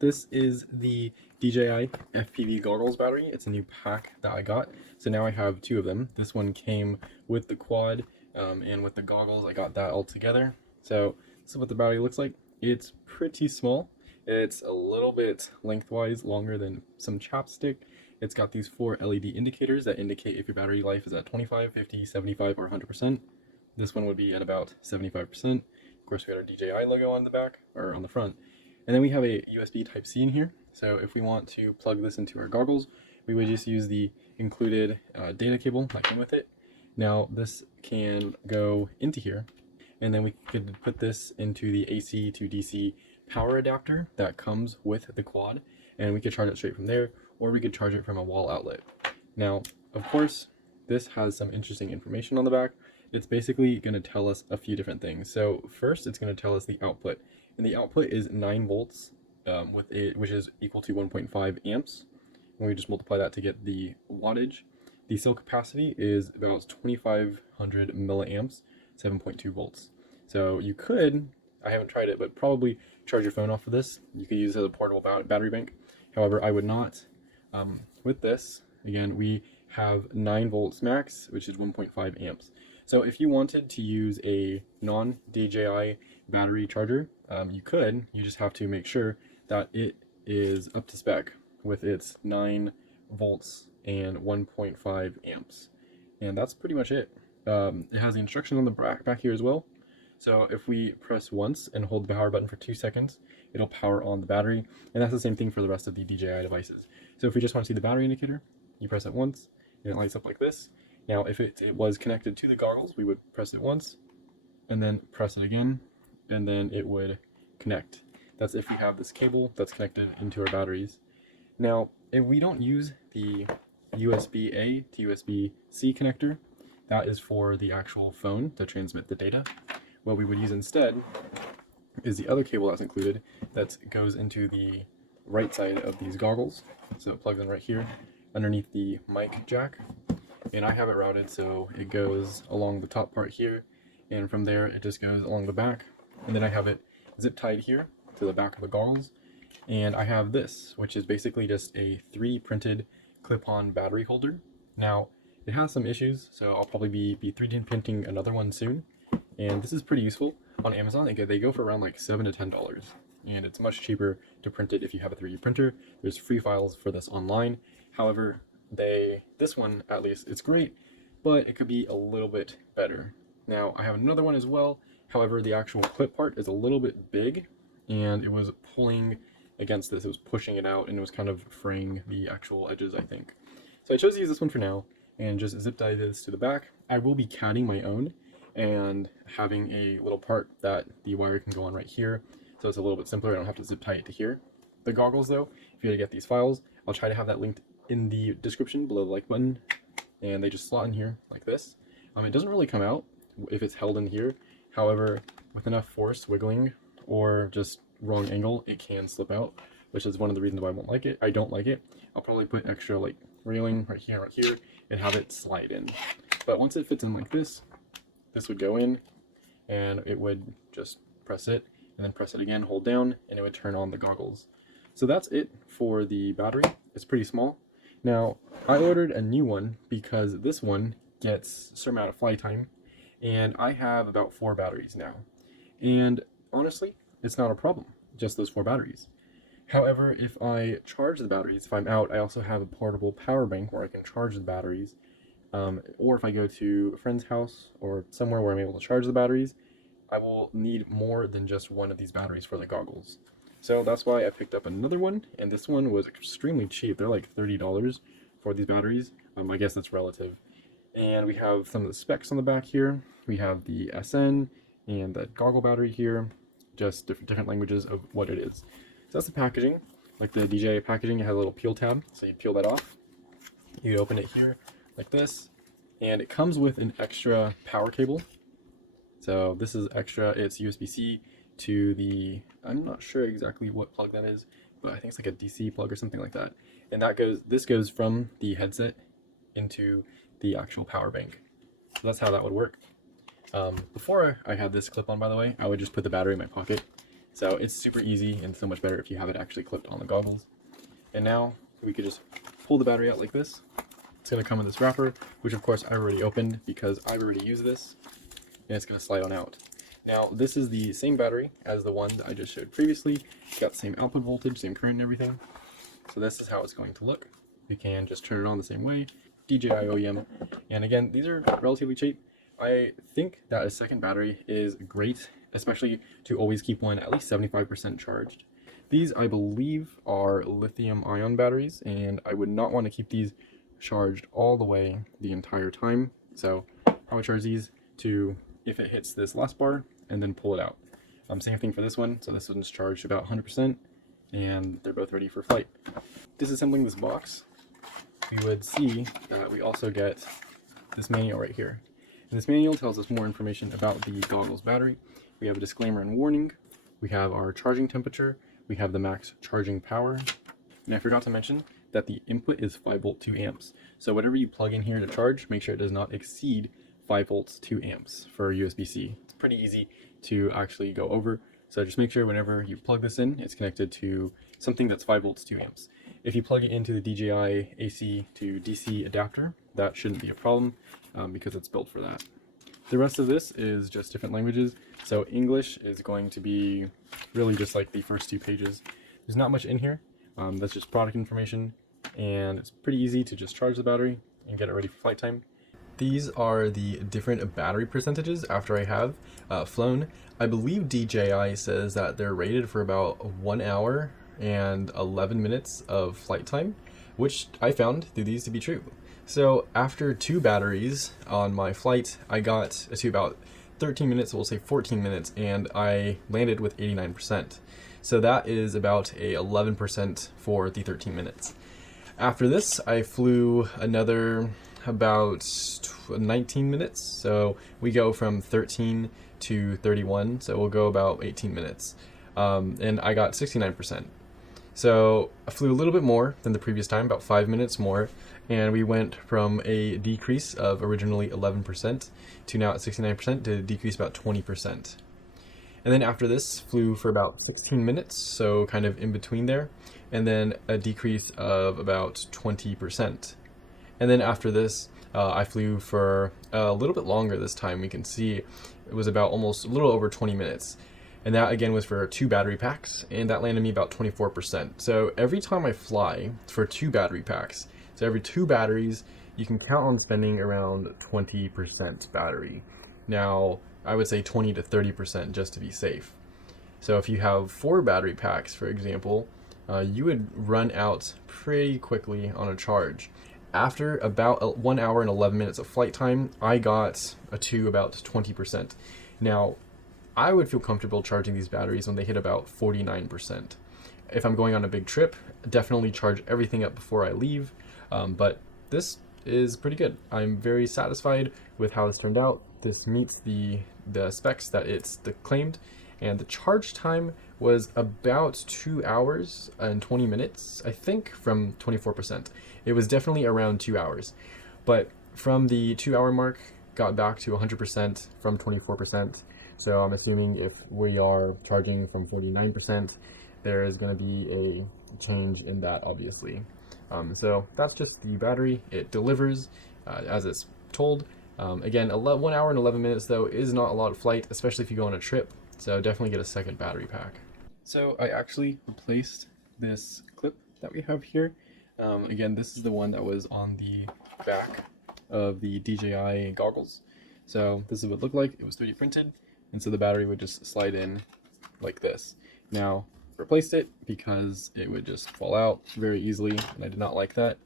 This is the DJI FPV Goggles battery. It's a new pack that I got. So now I have two of them. This one came with the quad and with the goggles. I got that all together. So this is what the battery looks like. It's pretty small. It's a little bit lengthwise longer than some chapstick. It's got these 4 LED indicators that indicate if your battery life is at 25, 50, 75, or 100%. This one would be at about 75%. Of course, we got our DJI logo on the back, or on the front. And then we have a USB Type-C in here. So if we want to plug this into our goggles, we would just use the included data cable that came with it. Now this can go into here, and then we could put this into the AC to DC power adapter that comes with the quad, and we could charge it straight from there, or we could charge it from a wall outlet. Now, of course, this has some interesting information on the back. It's basically going to tell us a few different things. So first, it's going to tell us the output. And the output is 9 volts, which is equal to 1.5 amps. And we just multiply that to get the wattage. The cell capacity is about 2,500 milliamps, 7.2 volts. So you could, I haven't tried it, but probably charge your phone off of this. You could use it as a portable battery bank. However, I would not. With this, again, we have 9 volts max, which is 1.5 amps. So if you wanted to use a non-DJI battery charger, you could. You just have to make sure that it is up to spec with its 9 volts and 1.5 amps. And that's pretty much it. It has the instructions on the back here as well. So if we press once and hold the power button for 2 seconds, it'll power on the battery. And that's the same thing for the rest of the DJI devices. So if we just want to see the battery indicator, you press it once and it lights up like this. Now, if it was connected to the goggles, we would press it once and then press it again, and then it would connect. That's if we have this cable that's connected into our batteries. Now, if we don't use the USB-A to USB-C connector, that is for the actual phone to transmit the data. What we would use instead is the other cable that's included that goes into the right side of these goggles. So it plugs in right here underneath the mic jack. And I have it routed so it goes along the top part here, and from there it just goes along the back. And then I have it zip tied here to the back of the goggles. And I have this, which is basically just a 3D printed clip-on battery holder. Now, it has some issues, so I'll probably be 3D printing another one soon. And this is pretty useful. On Amazon, they go for around like $7 to $10. And it's much cheaper to print it if you have a 3D printer. There's free files for this online. However, this one, at least, it's great, but it could be a little bit better. Now, I have another one as well. However, the actual clip part is a little bit big, and it was pulling against this. It was pushing it out, and it was kind of fraying the actual edges, I think. So I chose to use this one for now, and just zip tie this to the back. I will be catting my own, and having a little part that the wire can go on right here, so it's a little bit simpler. I don't have to zip tie it to here. The goggles, though, if you want to get these files, I'll try to have that linked in the description below the like button, and they just slot in here like this. It doesn't really come out if it's held in here. However, with enough force wiggling or just wrong angle, it can slip out, which is one of the reasons why I don't like it. I'll probably put extra like railing right here, and have it slide in. But once it fits in like this, this would go in, and it would just press it, and then press it again, hold down, and it would turn on the goggles. So that's it for the battery. It's pretty small. Now, I ordered a new one because this one gets a certain amount of flight time, and I have about 4 batteries now. And honestly, it's not a problem, just those 4 batteries. However, if I charge the batteries, if I'm out, I also have a portable power bank where I can charge the batteries. Or if I go to a friend's house or somewhere where I'm able to charge the batteries, I will need more than just one of these batteries for the goggles. So that's why I picked up another one, and this one was extremely cheap. They're like $30 for these batteries. I guess that's relative. And we have some of the specs on the back here. We have the SN and the goggle battery here, just different languages of what it is. So that's the packaging. Like the DJI packaging, it has a little peel tab, so you peel that off. You open it here like this, and it comes with an extra power cable. So this is extra. It's USB-C to the, I'm not sure exactly what plug that is, but I think it's like a DC plug or something like that. And this goes from the headset into the actual power bank. So that's how that would work. Before I had this clip on, by the way, I would just put the battery in my pocket. So it's super easy and so much better if you have it actually clipped on the goggles. And now we could just pull the battery out like this. It's going to come in this wrapper, which of course I already opened because I've already used this, and it's going to slide on out. Now this is the same battery as the one that I just showed previously. It's got the same output voltage, same current and everything. So this is how it's going to look. You can just turn it on the same way, DJI OEM. And again, these are relatively cheap. I think that a second battery is great, especially to always keep one at least 75% charged. These, I believe, are lithium-ion batteries, and I would not want to keep these charged all the way the entire time. So I would charge these to if it hits this last bar and then pull it out. Same thing for this one. So this one's charged about 100%, and they're both ready for flight. Disassembling this box, we would see that we also get this manual right here. And this manual tells us more information about the goggles battery. We have a disclaimer and warning. We have our charging temperature. We have the max charging power. And I forgot to mention that the input is 5 volt 2 amps. So whatever you plug in here to charge, make sure it does not exceed 5 volts 2 amps for USB-C. It's pretty easy to actually go over. So just make sure whenever you plug this in, it's connected to something that's 5 volts 2 amps. If you plug it into the DJI AC to DC adapter, that shouldn't be a problem because it's built for that. The rest of this is just different languages. So English is going to be really just like the first 2 pages. There's not much in here. That's just product information, and it's pretty easy to just charge the battery and get it ready for flight time. These are the different battery percentages after I have flown. I believe DJI says that they're rated for about 1 hour and 11 minutes of flight time, which I found through these to be true. So after 2 batteries on my flight, I got to about 13 minutes, we'll say 14 minutes, and I landed with 89%. So that is about a 11% for the 13 minutes. After this, I flew another about 19 minutes. So we go from 13 to 31. So we'll go about 18 minutes. And I got 69%. So I flew a little bit more than the previous time, about 5 minutes more. And we went from a decrease of originally 11% to now at 69% to decrease about 20%. And then after this, flew for about 16 minutes, so kind of in between there, and then a decrease of about 20%. And then after this, I flew for a little bit longer this time. We can see it was about almost a little over 20 minutes. And that again was for 2 battery packs, and that landed me about 24%. So every time I fly for 2 battery packs, so every 2 batteries, you can count on spending around 20% battery. Now, I would say 20 to 30% just to be safe. So if you have 4 battery packs, for example, you would run out pretty quickly on a charge. After about 1 hour and 11 minutes of flight time, I got to about 20%. Now, I would feel comfortable charging these batteries when they hit about 49%. If I'm going on a big trip, definitely charge everything up before I leave, but this is pretty good. I'm very satisfied with how this turned out. This meets the specs that it's claimed, and the charge time was about 2 hours and 20 minutes, I think, from 24%. It was definitely around 2 hours, but from the 2 hour mark, got back to 100% from 24%. So I'm assuming if we are charging from 49%, there is going to be a change in that, obviously. So that's just the battery. It delivers as it's told. Again, 1 hour and 11 minutes though is not a lot of flight, especially if you go on a trip. So definitely get a second battery pack. So I actually replaced this clip that we have here. Again, this is the one that was on the back of the DJI goggles. So this is what it looked like. It was 3D printed, and so the battery would just slide in like this. Now, replaced it because it would just fall out very easily, and I did not like that.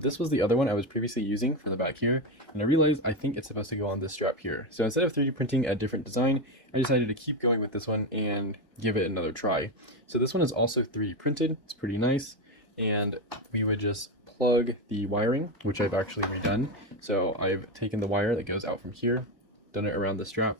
This was the other one I was previously using for the back here, and I realized I think it's supposed to go on this strap here. So instead of 3D printing a different design, I decided to keep going with this one and give it another try. So this one is also 3D printed. It's pretty nice, and we would just plug the wiring, which I've actually redone. So I've taken the wire that goes out from here, done it around the strap,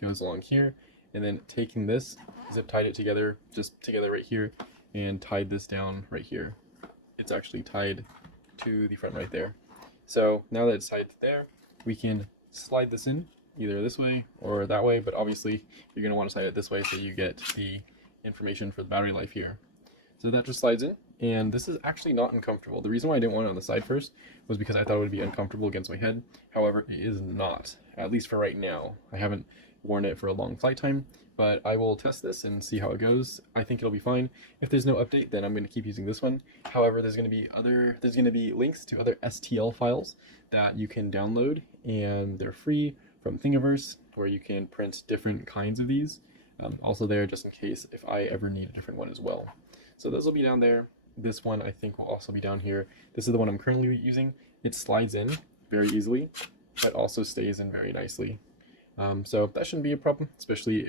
goes along here, and then taking this, zip tied it together, just together right here, and tied this down right here. It's actually tied to the front right there. So now that it's tied there, we can slide this in either this way or that way, but obviously you're going to want to slide it this way so you get the information for the battery life here. So that just slides in, and this is actually not uncomfortable. The reason why I didn't want it on the side first was because I thought it would be uncomfortable against my head. However, it is not, at least for right now. I haven't worn it for a long flight time, but I will test this and see how it goes. I think it'll be fine. If there's no update, then I'm going to keep using this one. However, there's going to be links to other STL files that you can download, and they're free from Thingiverse, where you can print different kinds of these. Also there, just in case if I ever need a different one as well. So those will be down there. This one I think will also be down here. This is the one I'm currently using. It slides in very easily, but also stays in very nicely. So that shouldn't be a problem, especially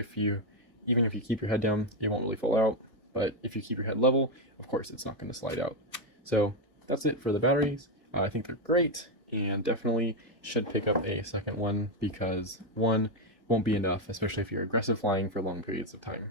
even if you keep your head down, it won't really fall out. But if you keep your head level, of course, it's not going to slide out. So that's it for the batteries. I think they're great, and definitely should pick up a second one because one won't be enough, especially if you're aggressive flying for long periods of time.